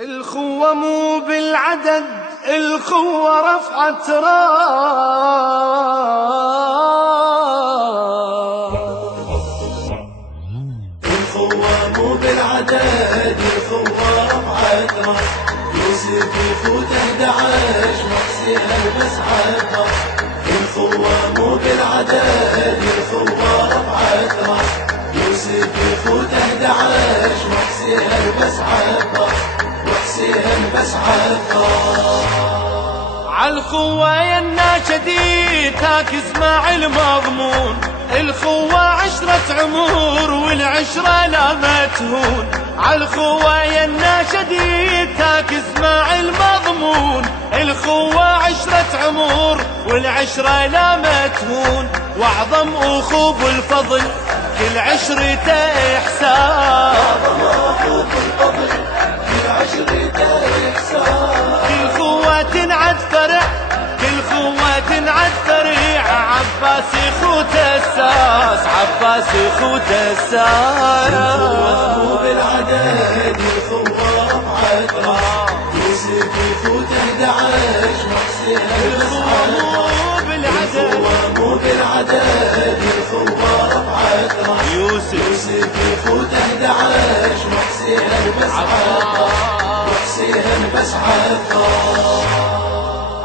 الخوة مو بالعدد، الخوة رفعت راس. الخوة مو بالعدد، الخوة رفعت راس. يوسف يفوت 11 وحسين بس عباس. الخوة مو بالعدد، الخوة رفعت راس. يوسف يفوت 11 وحسين بس عباس. وحسين بس عباس. عالخوة ينا شديد هاك اسمع المضمون. الخوة 10 عمر والعشرة لا ما تهون. عالخوة ينا شديد هاك اسمع المضمون. الخوة 10 عمر والعشرة لا ما تهون. واعظم اخو بالفضل كل عشرته احسان. اعظم اخو بالفضل كل عشرته احسان. كل خوة تنعد فرع، كل خوة تنعد فريع. عباس يخوت الساس، عباس يخوت الساس. الخوة مو بالعدد، الخوة رفعت راس. يوسف يفوت 11 وحسين بس عباس. الخوة مو بالعدد، الخوة رفعت راس. يوسف يفوت 11 وحسين بس عباس. وحسين بس عباس.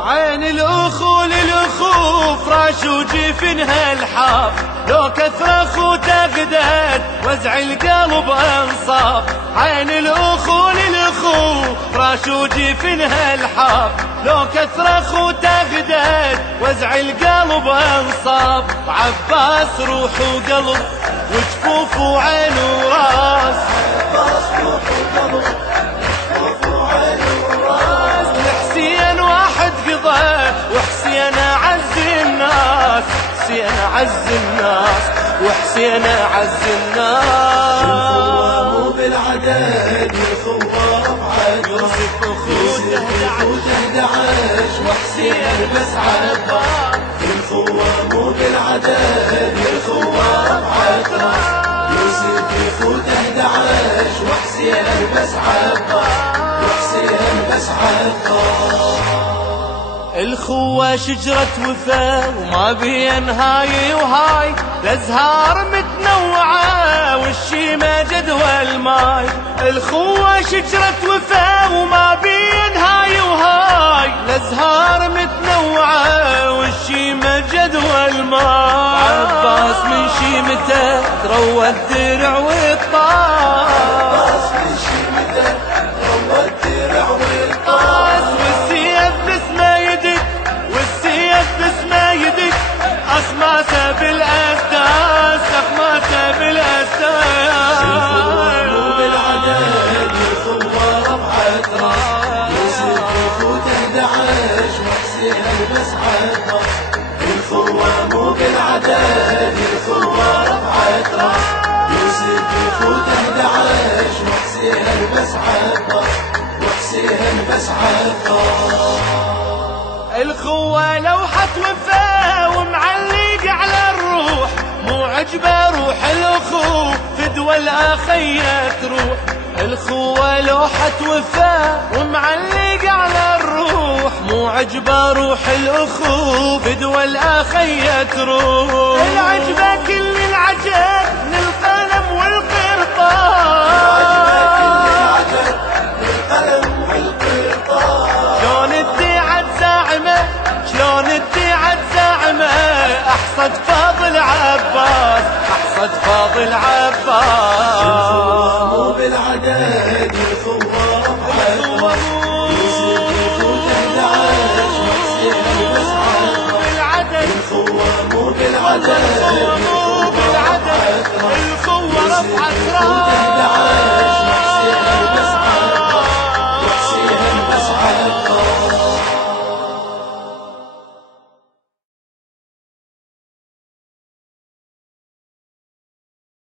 عين الاخو للاخو فراش وجفنها الحاف. لو كثر اخو تغدد وزع القلب انصاف. عين الاخو للاخو فراش وجفنها الحاف. لو كثر اخو تغدد وزع القلب انصاف. عباس روح وقلب وجفوف وعين وراس. عباس روح وقلب وجفوف وعين وراس. حسين واحد قضى وحسين عز الناس. حسين عز الناس وحسين عز الناس. الخوة مو بالعدد، الخوة رفعت راس. يوسف يفوت 11 وحسين بس عباس. الخوة مو بالعدد، الخوة رفعت راس. يوسف يفوت 11 وحسين بس عباس. وحسين بس عباس. الخوة شجرة وفا وما بين هاي وهاي. الازهار متنوعة والشيمة جدوى الماي. الخوة شجرة وفا وما بين هاي وهاي. الازهار متنوعة والشيمة جدوى الماي. عباس من شيمته تروى الدرع والطاس. عباس من شيمته تروى الدرع والطاس. والسيف باسمه يدق، والسيف باسمه يدق. أخماسه بالأسداس، أخماسه بالأسداس. الخوة مو بالعدد، الخوة رفعت راس. يوسف يفوت 11 وحسين بس عباس. الخوة مو بالعدد، الخوة رفعت راس. يوسف يفوت 11 وحسين بس عباس. وحسين بس عباس. الخوة لوحة وفا ومعلق على الروح. مو عجبه روح الأخو فدوى الأخية تروح. الخوة لوحة وفا ومعلق على الروح. مو عجبه روح الأخو فدوى الأخية تروح. العجبة كل العجب نلقى